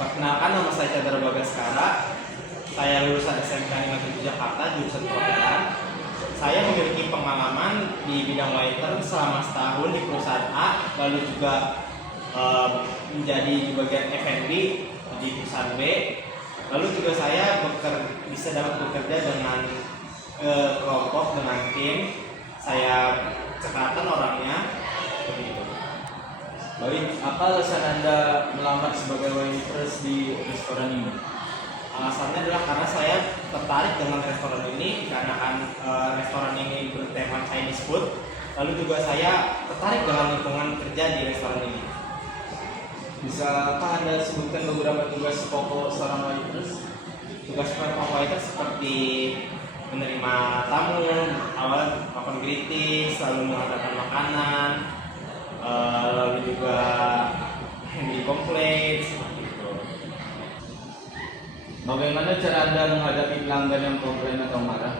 Perkenalkan, nama saya Chandra Bagaskara. Saya lulusan SMK 57 Jakarta, jurusan kedokteran. Saya memiliki pengalaman di bidang waiter selama setahun di perusahaan A, lalu juga menjadi di bagian F&B di perusahaan B. Lalu juga saya bisa dapat bekerja dengan kelompok, dengan tim. Saya cekatan orangnya, seperti itu. Baik, apa alasan Anda melamar sebagai waitress di restoran ini? Alasannya adalah karena saya tertarik dengan restoran ini karena kan restoran ini bertema Chinese food. Lalu juga saya tertarik dengan lingkungan kerja di restoran ini. Bisakah Anda sebutkan beberapa tugas pokok seorang waitress? Tugas pokok waiter seperti menerima tamu, awal makan greeting, selalu mengantarkan makanan, lalu juga handling komplain, seperti itu. Bagaimana cara Anda menghadapi pelanggan yang komplain atau marah?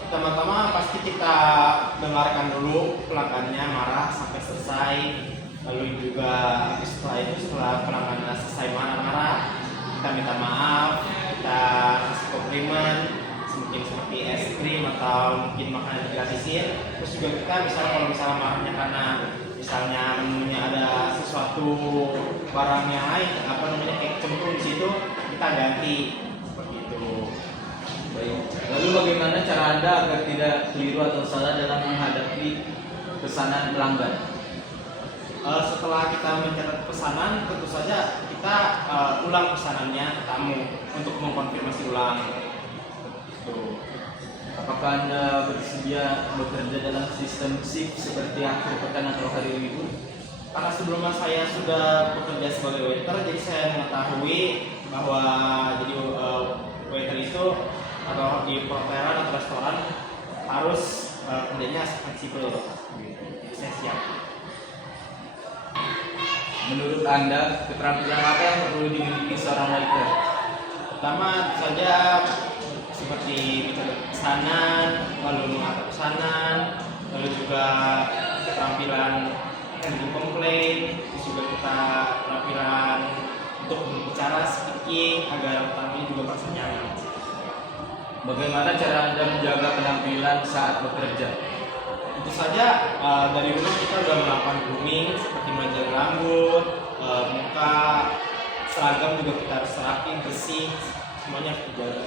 Pertama-tama pasti kita dengarkan dulu pelanggannya marah sampai selesai. Lalu juga setelah pelanggan selesai marah-marah, kita minta maaf, kita kasih komplimen, mungkin seperti es krim atau mungkin makanan gratisin. Terus juga kita kalau misalnya marahnya karena misalnya menunya ada sesuatu barang yang lain, kayak cemplung di situ, kita ganti, seperti itu. Baik. Lalu bagaimana cara Anda agar tidak keliru atau salah dalam menghadapi pesanan pelanggan? Setelah kita mencatat pesanan, tentu saja kita ulang pesanannya ke tamu untuk mengkonfirmasi ulang. Apakah Anda bersedia bekerja dalam sistem shift seperti akhir pekan atau hari libur? Karena sebelumnya saya sudah bekerja sebagai waiter, jadi saya mengetahui bahwa jadi waiter itu atau di perhotelan atau restoran harus kerjanya fleksibel. Saya siap. Menurut Anda, keterampilan apa yang perlu dimiliki seorang waiter? Pertama saja seperti mencatat pesanan, lalu mengatur pesanan, lalu juga keterampilan handling komplain, terus juga kita keterampilan untuk berbicara, speaking agar tamunya juga merasa nyaman. Bagaimana cara Anda menjaga penampilan saat bekerja? Tentu saja dari rumah kita sudah melakukan grooming seperti menjaga rambut, muka, seragam juga kita harus rapi, bersih, semuanya harus dijaga.